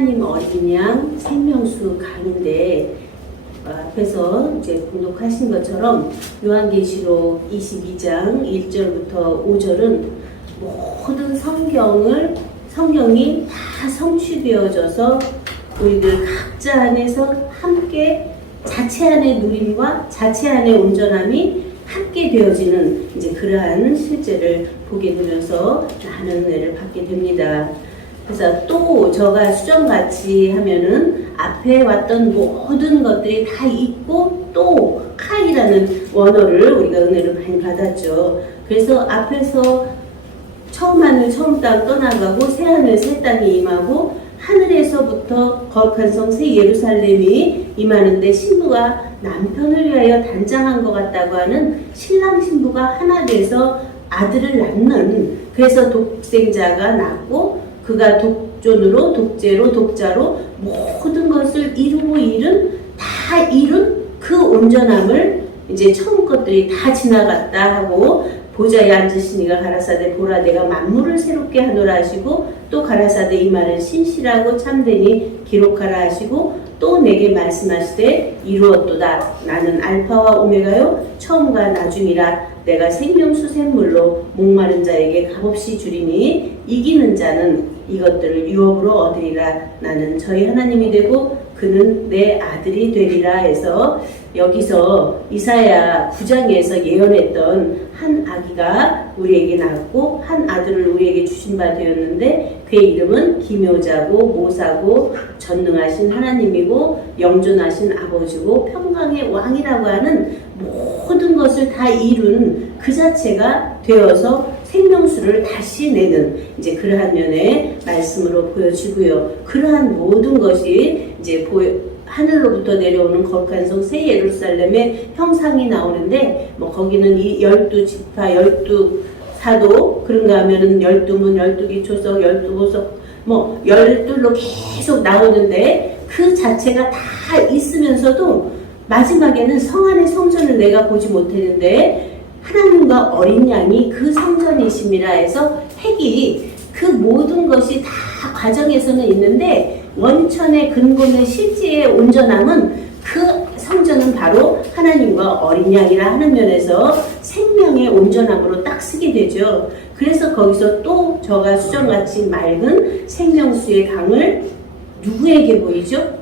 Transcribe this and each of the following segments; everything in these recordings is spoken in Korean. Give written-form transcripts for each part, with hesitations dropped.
하나님 어린 양 생명수 강인데 앞에서 이제 공독하신 것처럼 요한계시록 22장 1절부터 5절은 모든 성경이 다 성취되어져서 우리들 각자 안에서 함께 자체 안의 누림과 자체 안의 온전함이 함께 되어지는 이제 그러한 실제를 보게 되면서 많은 은혜를 받게 됩니다. 그래서 또 저가 수정같이 하면은 앞에 왔던 모든 것들이 다 있고 또 카이라는 원어를 우리가 은혜를 많이 받았죠. 그래서 앞에서 처음 하늘 처음 땅 떠나가고 새 하늘 새 땅이 임하고 하늘에서부터 거룩한 성 새 예루살렘이 임하는데 신부가 남편을 위하여 단장한 것 같다고 하는 신랑 신부가 하나 돼서 아들을 낳는, 그래서 독생자가 낳고 그가 독존으로 독재로 독자로 모든 것을 이루고 다 이룬 그 온전함을 이제 처음 것들이 다 지나갔다 하고, 보좌에 앉으시니가 가라사대 보라 내가 만물을 새롭게 하노라 하시고, 또 가라사대 이 말은 신실하고 참되니 기록하라 하시고, 또 내게 말씀하시되 이루었도다 나는 알파와 오메가요 처음과 나중이라 내가 생명수 샘물로 목마른 자에게 값없이 주리니 이기는 자는 이것들을 유업으로 얻으리라. 나는 저희 하나님이 되고 그는 내 아들이 되리라 해서, 여기서 이사야 9장에서 예언했던 한 아기가 우리에게 낳았고 한 아들을 우리에게 주신 바 되었는데 그의 이름은 기묘자고 모사고 전능하신 하나님이고 영존하신 아버지고 평강의 왕이라고 하는 모든 것을 다 이룬 그 자체가 되어서 생명수를 다시 내는 이제 그러한 면의 말씀으로 보여지고요. 그러한 모든 것이 이제 하늘로부터 내려오는 거룩한 성 새 예루살렘의 형상이 나오는데, 뭐 거기는 이 12지파 12사도 그런가 하면은 12문 12기 초석 12보석 뭐 12로 계속 나오는데, 그 자체가 다 있으면서도 마지막에는 성 안의 성전을 내가 보지 못했는데 하나님과 어린 양이 그 성전이심이라 해서 핵이 그 모든 것이 다 과정에서는 있는데, 원천의 근본의 실제의 온전함은 그 성전은 바로 하나님과 어린 양이라 하는 면에서 생명의 온전함으로 딱 쓰게 되죠. 그래서 거기서 또 저가 수정같이 맑은 생명수의 강을 누구에게 보이죠?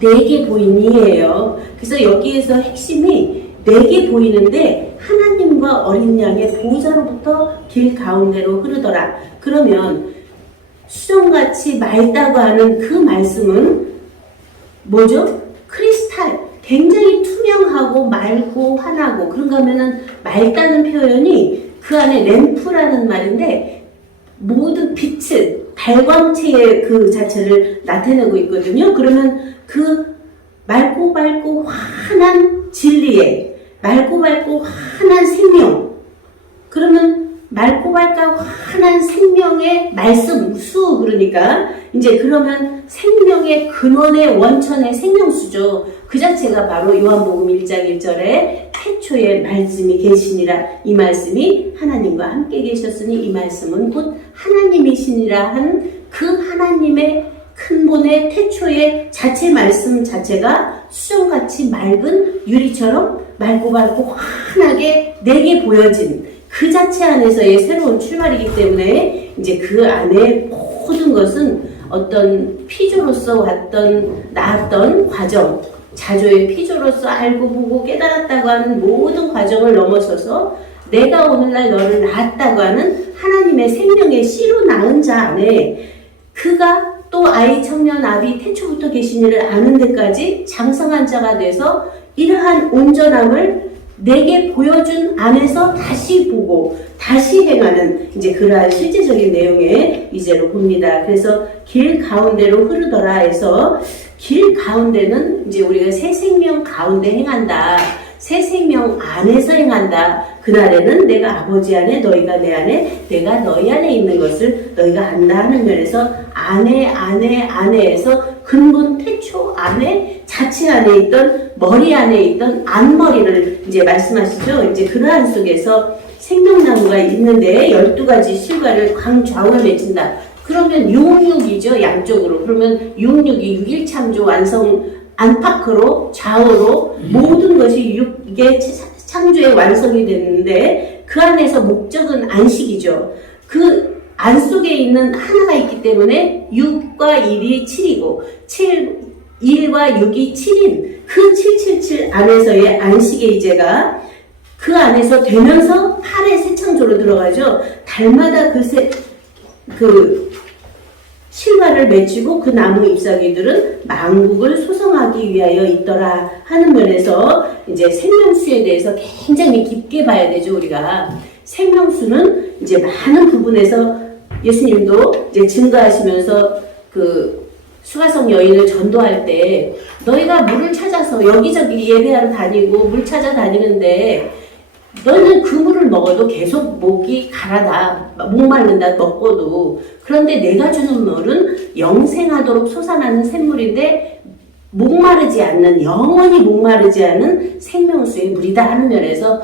내게 보이니예요. 그래서 여기에서 핵심이 내게 보이는데 하나님과 어린 양의 보좌로부터 길 가운데로 흐르더라. 그러면 수정같이 맑다고 하는 그 말씀은 뭐죠? 크리스탈, 굉장히 투명하고 맑고 환하고, 그런가 하면은 맑다는 표현이 그 안에 램프라는 말인데 모든 빛을 발광체의 그 자체를 나타내고 있거든요. 그러면 그 맑고 환한 진리에 맑고 환한 생명, 그러면 맑고 환한 생명의 말씀, 수, 그러니까 이제 그러면 생명의 근원의 원천의 생명수죠. 그 자체가 바로 요한복음 1장 1절에 태초에 말씀이 계시니라, 이 말씀이 하나님과 함께 계셨으니 이 말씀은 곧 하나님이시니라 한 그 하나님의 근본의 태초의 자체 말씀 자체가 수정같이 맑은 유리처럼 맑고 환하게 내게 보여진 그 자체 안에서의 새로운 출발이기 때문에 이제 그 안에 모든 것은 어떤 피조로서 나왔던 과정, 자조의 피조로서 알고 보고 깨달았다고 하는 모든 과정을 넘어서서 내가 오늘날 너를 낳았다고 하는 하나님의 생명의 씨로 낳은 자 안에 그가 또 아이 청년 아비 태초부터 계신 이를 아는 데까지 장성한 자가 돼서 이러한 온전함을 내게 보여준 안에서 다시 보고 다시 행하는 이제 그러한 실제적인 내용의 이제로 봅니다. 그래서 길 가운데로 흐르더라 해서, 길 가운데는 이제 우리가 새 생명 가운데 행한다, 새 생명 안에서 행한다. 그날에는 내가 아버지 안에 너희가 내 안에 내가 너희 안에 있는 것을 너희가 안다 하는 면에서 안에에서 근본 태초 안에 자체 안에 있던 머리 안에 있던 안머리를 이제 말씀하시죠. 이제 그러한 속에서 생명나무가 있는데 12가지 실과를 광좌우에 맺힌다. 그러면 66이죠, 양쪽으로. 그러면 66이 6일창조 완성 안팎으로 좌우로 모든 것이 이게 창조의 완성이 됐는데 그 안에서 목적은 안식이죠. 그 안 속에 있는 하나가 있기 때문에 6과 1이 7이고 1과 6이 7인 그 777 안에서의 안식의 이제가 그 안에서 되면서 8의 새 창조로 들어가죠. 달마다 그 실과를 맺히고 그 나무 잎사귀들은 만국을 소성하기 위하여 있더라 하는 면에서 이제 생명수에 대해서 굉장히 깊게 봐야 되죠. 우리가 생명수는 이제 많은 부분에서 예수님도 이제 증거하시면서 그 수가성 여인을 전도할 때 너희가 물을 찾아서 여기저기 예배하러 다니고 물 찾아 다니는데 너는 그 물을 먹어도 계속 목이 가라다, 목마른다, 먹고도. 그런데 내가 주는 물은 영생하도록 솟아나는 샘물인데 목마르지 않는, 영원히 목마르지 않은 생명수의 물이다 하는 면에서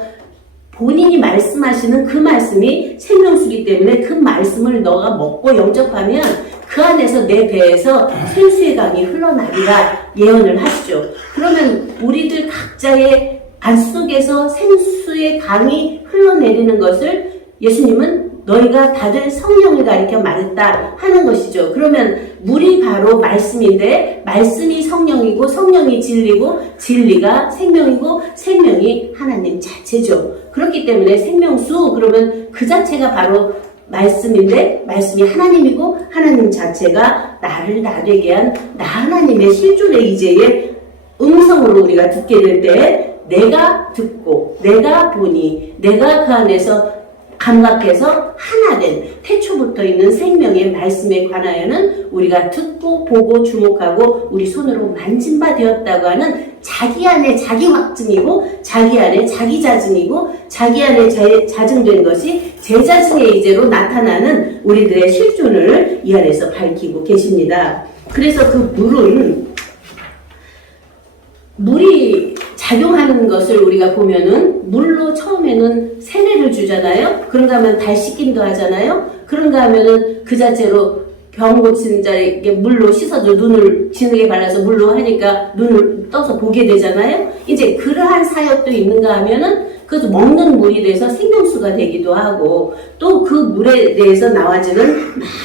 본인이 말씀하시는 그 말씀이 생명수이기 때문에 그 말씀을 너가 먹고 영접하면 그 안에서 내 배에서 생수의 강이 흘러나리라 예언을 하시죠. 그러면 우리들 각자의 안 속에서 생수의 강이 흘러내리는 것을 예수님은 너희가 다들 성령을 가리켜 말했다 하는 것이죠. 그러면 물이 바로 말씀인데 말씀이 성령이고 성령이 진리고 진리가 생명이고 생명이 하나님 자체죠. 그렇기 때문에 생명수 그러면 그 자체가 바로 말씀인데 말씀이 하나님이고 하나님 자체가 나를 나 되게 한 나 하나님의 실존의 이제의 음성으로 우리가 듣게 될 때 내가 듣고 내가 보니 내가 그 안에서 감각해서 하나된 태초부터 있는 생명의 말씀에 관하여는 우리가 듣고 보고 주목하고 우리 손으로 만진 바 되었다고 하는 자기 안에 자기 확증이고 자기 안에 자기 자증이고 자기 안에 자증된 것이 제 자증의 이제로 나타나는 우리들의 실존을 이 안에서 밝히고 계십니다. 그래서 그 물이 작용하는 것을 우리가 보면은 물로 처음에는 세례를 주잖아요. 그런가 하면 발 씻김도 하잖아요. 그런가 하면은 그 자체로 병 고친 자에게 물로 씻어줘 눈을 진흙에 발라서 물로 하니까 눈을 떠서 보게 되잖아요. 이제 그러한 사역도 있는가 하면은 그것도 먹는 물이 돼서 생명수가 되기도 하고 또 그 물에 대해서 나와지는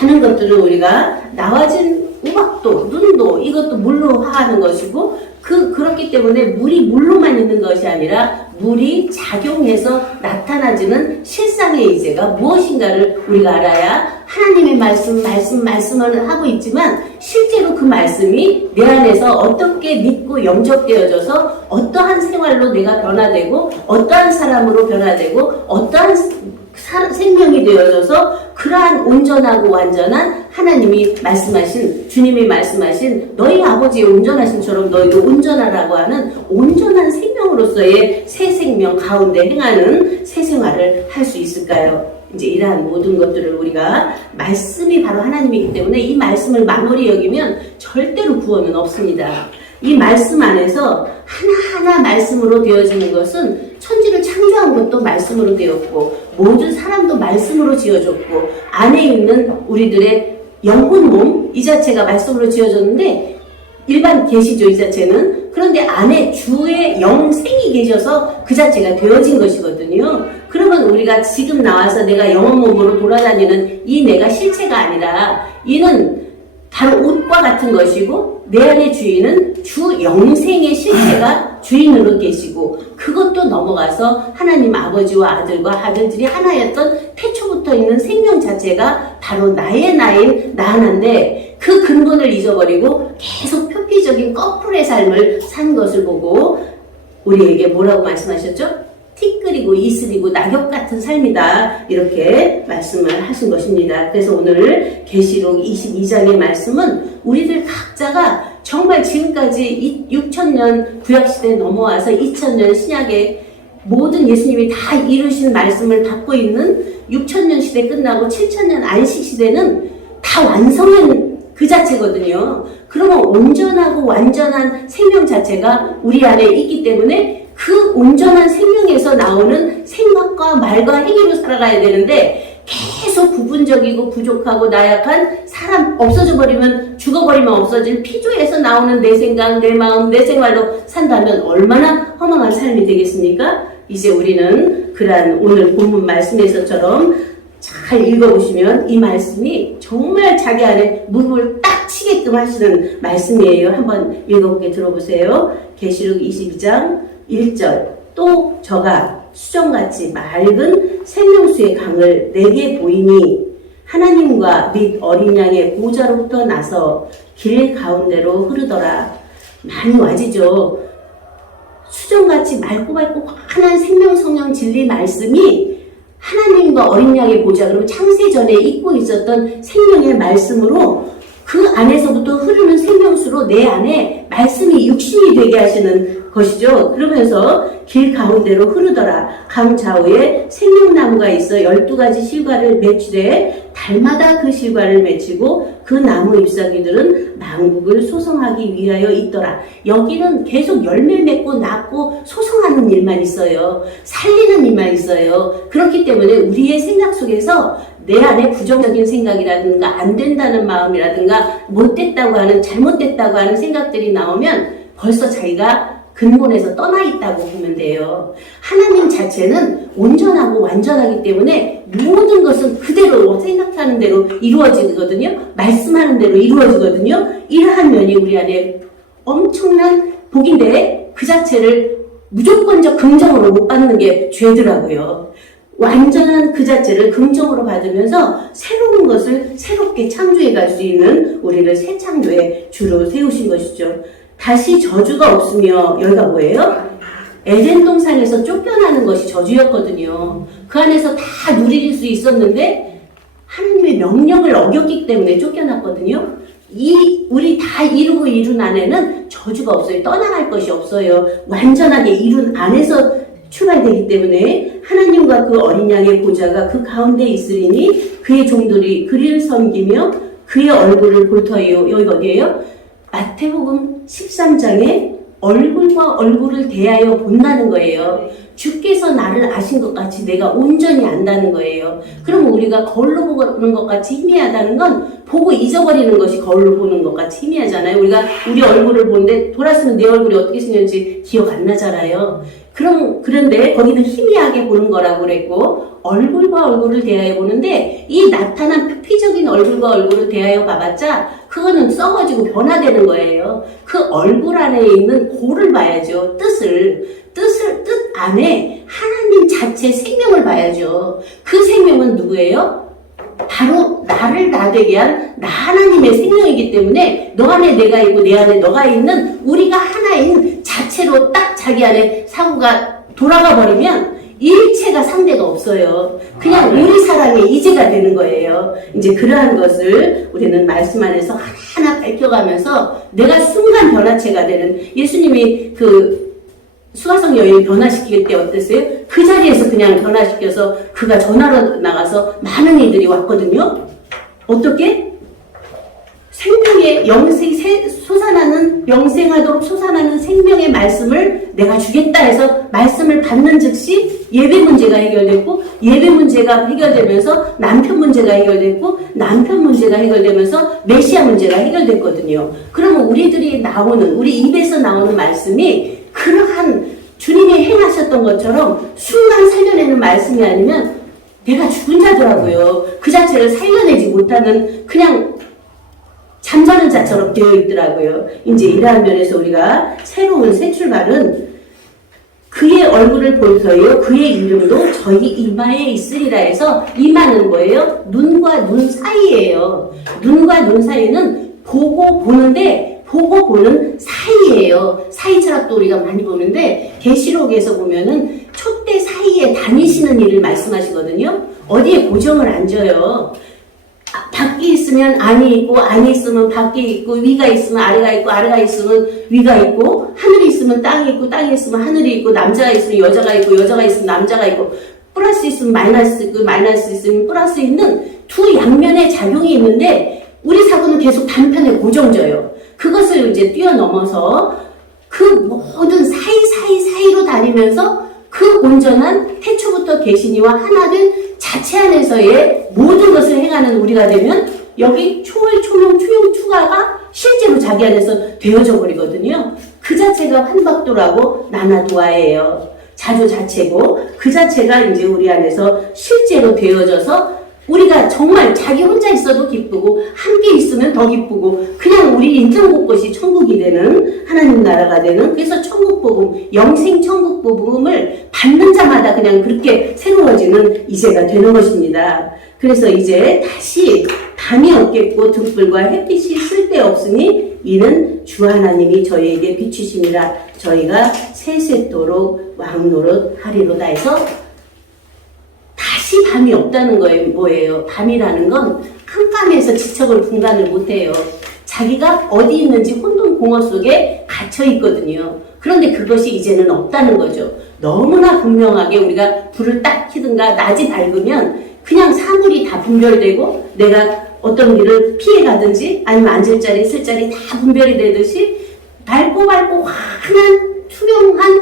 많은 것들을 우리가 나와진 우박도 눈도 이것도 물로 하는 것이고 그렇기 때문에 물이 물로만 있는 것이 아니라 물이 작용해서 나타나지는 실상의 이제가 무엇인가를 우리가 알아야 하나님의 말씀을 하고 있지만 실제로 그 말씀이 내 안에서 어떻게 믿고 영접되어져서 어떠한 생활로 내가 변화되고 어떠한 사람으로 변화되고 어떠한 생명이 되어져서 그러한 온전하고 완전한 하나님이 말씀하신 주님이 말씀하신 너희 아버지의 온전하심처럼 너희도 온전하라고 하는 온전한 생명으로서의 새 생명 가운데 행하는 새 생활을 할 수 있을까요? 이제 이러한 모든 것들을 우리가 말씀이 바로 하나님이기 때문에 이 말씀을 만물히 여기면 절대로 구원은 없습니다. 이 말씀 안에서 하나하나 말씀으로 되어지는 것은 천지를 창조한 것도 말씀으로 되었고 모든 사람도 말씀으로 지어졌고 안에 있는 우리들의 영혼 몸 이 자체가 말씀으로 지어졌는데 일반 계시죠 이 자체는. 그런데 안에 주의 영생이 계셔서 그 자체가 되어진 것이거든요. 그러면 우리가 지금 나와서 내가 영혼 몸으로 돌아다니는 이 내가 실체가 아니라 이는 바로 옷과 같은 것이고 내 안의 주인은 주 영생의 실체가 주인으로 계시고 그것도 넘어가서 하나님 아버지와 아들과 아들들이 하나였던 태초부터 있는 생명 자체가 바로 나의 나인 나 하나인데 그 근본을 잊어버리고 계속 표피적인 꺼풀의 삶을 산 것을 보고 우리에게 뭐라고 말씀하셨죠? 티끌이고 이슬이고 낙엽 같은 삶이다 이렇게 말씀을 하신 것입니다. 그래서 오늘 계시록 22장의 말씀은 우리들 각자가 정말 지금까지 6,000년 구약시대에 넘어와서 2,000년 신약의 모든 예수님이 다 이루신 말씀을 받고 있는 6,000년 시대 끝나고 7,000년 안식시대는 다 완성한 그 자체거든요. 그러면 온전하고 완전한 생명 자체가 우리 안에 있기 때문에 그 온전한 생명에서 나오는 생각과 말과 행위로 살아가야 되는데 계속 부분적이고 부족하고 나약한 사람, 없어져 버리면, 죽어버리면 없어질 피조에서 나오는 내 생각, 내 마음, 내 생활로 산다면 얼마나 허망한 삶이 되겠습니까? 이제 우리는 그러한 오늘 본문 말씀에서처럼 잘 읽어보시면 이 말씀이 정말 자기 안에 무릎을 딱 치게끔 하시는 말씀이에요. 한번 읽어보게 들어보세요. 계시록 22장 1절. 또 저가 수정같이 맑은 생명수의 강을 내게 보이니 하나님과 및 어린 양의 보좌로부터 나서 길 가운데로 흐르더라. 많이 와지죠. 수정같이 맑고 환한 생명 성령 진리 말씀이 하나님과 어린 양의 보좌, 그러면 창세전에 잊고 있었던 생명의 말씀으로 그 안에서부터 흐르는 생명수로 내 안에 말씀이 육신이 되게 하시는 것이죠. 그러면서 길 가운데로 흐르더라. 강 좌우에 생명나무가 있어 12가지 실과를 맺히되 달마다 그 실과를 맺히고 그 나무 잎사귀들은 만국을 소성하기 위하여 있더라. 여기는 계속 열매 맺고 낳고 소성하는 일만 있어요. 살리는 일만 있어요. 그렇기 때문에 우리의 생각 속에서 내 안에 부정적인 생각이라든가 안 된다는 마음이라든가 못됐다고 하는 잘못됐다고 하는 생각들이 나오면 벌써 자기가 근본에서 떠나 있다고 보면 돼요. 하나님 자체는 온전하고 완전하기 때문에 모든 것은 그대로 생각하는 대로 이루어지거든요. 말씀하는 대로 이루어지거든요. 이러한 면이 우리 안에 엄청난 복인데 그 자체를 무조건적 긍정으로 못 받는 게 죄더라고요. 완전한 그 자체를 긍정으로 받으면서 새로운 것을 새롭게 창조해 갈 수 있는 우리를 새 창조의 주로 세우신 것이죠. 다시 저주가 없으며 여기가 뭐예요? 에덴 동산에서 쫓겨나는 것이 저주였거든요. 그 안에서 다 누릴 수 있었는데 하나님의 명령을 어겼기 때문에 쫓겨났거든요. 우리 다 이루고 이룬 안에는 저주가 없어요. 떠나갈 것이 없어요. 완전하게 이룬 안에서 출발되기 때문에 하나님과 그 어린 양의 보좌가 그 가운데 있으리니 그의 종들이 그를 섬기며 그의 얼굴을 볼 터이요. 여기가 어디예요? 마태복음 13장에 얼굴과 얼굴을 대하여 본다는 거예요. 주께서 나를 아신 것 같이 내가 온전히 안다는 거예요. 그럼 우리가 거울로 보는 것 같이 희미하다는 건 보고 잊어버리는 것이 거울로 보는 것 같이 희미하잖아요. 우리가 우리 얼굴을 보는데 돌았으면 내 얼굴이 어떻게 생겼는지 기억 안 나잖아요. 그런데 거기는 희미하게 보는 거라고 그랬고 얼굴과 얼굴을 대하여 보는데 이 나타난 표피적인 얼굴과 얼굴을 대하여 봐봤자 그거는 썩어지고 변화되는 거예요. 그 얼굴 안에 있는 고를 봐야죠. 뜻 안에 하나님 자체 생명을 봐야죠. 그 생명은 누구예요? 바로 나를 나되게 한 나 하나님의 생명이기 때문에 너 안에 내가 있고 내 안에 너가 있는 우리가 하나인 자체로 딱 자기 안에 사고가 돌아가 버리면 일체가 상대가 없어요. 그냥 우리 사랑의 이제가 되는 거예요. 이제 그러한 것을 우리는 말씀 안에서 하나하나 밝혀가면서 내가 순간 변화체가 되는 예수님이 그 수가성 여인을 변화시킬 때 어땠어요? 그 자리에서 그냥 변화시켜서 그가 전화로 나가서 많은 이들이 왔거든요. 어떻게? 생명의 영생하도록 솟아나는 생명의 말씀을 내가 주겠다 해서 말씀을 받는 즉시 예배 문제가 해결됐고 예배 문제가 해결되면서 남편 문제가 해결됐고 남편 문제가 해결되면서 메시아 문제가 해결됐거든요. 그러면 우리 입에서 나오는 말씀이 그러한 주님이 행하셨던 것처럼 순간 살려내는 말씀이 아니면 내가 죽은 자더라고요. 그 자체를 살려내지 못하는 그냥 잠자는 자처럼 되어 있더라고요. 이제 이러한 면에서 우리가 새로운 새 출발은 그의 얼굴을 보소요. 그의 이름도 저희 이마에 있으리라 해서 이마는 뭐예요? 눈과 눈 사이예요. 눈과 눈 사이는 보고 보는데 보고 보는 사이예요. 사이 철학도 우리가 많이 보는데 계시록에서 보면은 촛대 사이에 다니시는 일을 말씀하시거든요. 어디에 고정을 안 져요. 밖에 있으면 안이 있고 안이 있으면 밖에 있고 위가 있으면 아래가 있고 아래가 있으면 위가 있고 하늘이 있으면 땅이 있고 땅이 있으면 하늘이 있고 남자가 있으면 여자가 있고 여자가 있으면 남자가 있고 플러스 있으면 마이너스 있고 마이너스 있으면 플러스 있는 두 양면의 작용이 있는데 우리 사고는 계속 단편에 고정져요. 그것을 이제 뛰어넘어서 그 모든 사이로 다니면서 그 온전한 태초부터 계시니와 하나된 자체 안에서의 모든 것을 행하는 우리가 되면 여기 초월, 초명, 투용, 투가가 실제로 자기 안에서 되어져 버리거든요. 그 자체가 환박도라고 나나도아예요. 자조 자체고 그 자체가 이제 우리 안에서 실제로 되어져서 우리가 정말 자기 혼자 있어도 기쁘고 함께 있으면 더 기쁘고 그냥 우리 인생 곳곳이 천국이 되는 하나님 나라가 되는 그래서 천국복음, 영생 천국복음을 받는 자마다 그냥 그렇게 새로워지는 이제가 되는 것입니다. 그래서 이제 다시 밤이 없겠고 등불과 햇빛이 쓸데없으니 이는 주 하나님이 저희에게 비추심이라 저희가 세세토록 왕노릇 하리로다 해서 다시 밤이 없다는 거예요. 뭐예요? 밤이라는 건 깜깜해서 지척을 분간을 못해요. 자기가 어디 있는지 혼돈공허 속에 갇혀 있거든요. 그런데 그것이 이제는 없다는 거죠. 너무나 분명하게 우리가 불을 딱 켜든가 낮이 밝으면 그냥 사물이 다 분별되고 내가 어떤 길을 피해 가든지 아니면 앉을 자리, 쓸 자리 다 분별이 되듯이 밝고 환한 투명한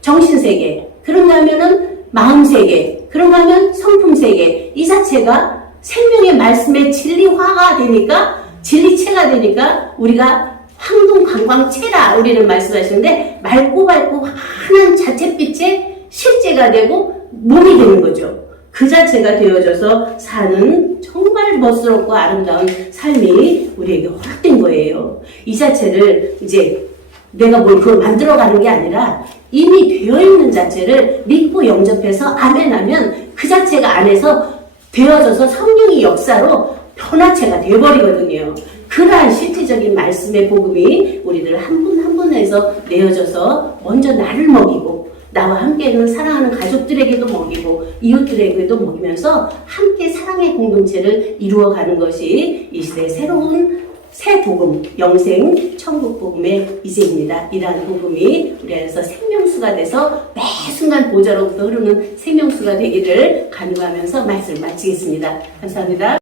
정신세계 그런가 하면은 마음세계 그런가 하면 성품세계 이 자체가 생명의 말씀의 진리화가 되니까 진리체가 되니까 우리가 황동관광체라 우리는 말씀하시는데 맑고 환한 자체빛의 실제가 되고 몸이 되는 거죠. 그 자체가 되어져서 사는 정말 멋스럽고 아름다운 삶이 우리에게 허락된 거예요. 이 자체를 이제 내가 뭘 그걸 만들어가는 게 아니라 이미 되어있는 자체를 믿고 영접해서 아멘하면 그 자체가 안에서 되어져서 성령의 역사로 변화체가 되어버리거든요. 그러한 실질적인 말씀의 복음이 우리들 한 분 한 분에서 내어져서 먼저 나를 먹이고 나와 함께는 사랑하는 가족들에게도 먹이고 이웃들에게도 먹이면서 함께 사랑의 공동체를 이루어가는 것이 이 시대의 새로운 새 복음, 영생, 천국 복음의 이제입니다. 이러한 복음이 우리 안에서 생명수가 돼서 매 순간 보좌로부터 흐르는 생명수가 되기를 간구하면서 말씀을 마치겠습니다. 감사합니다.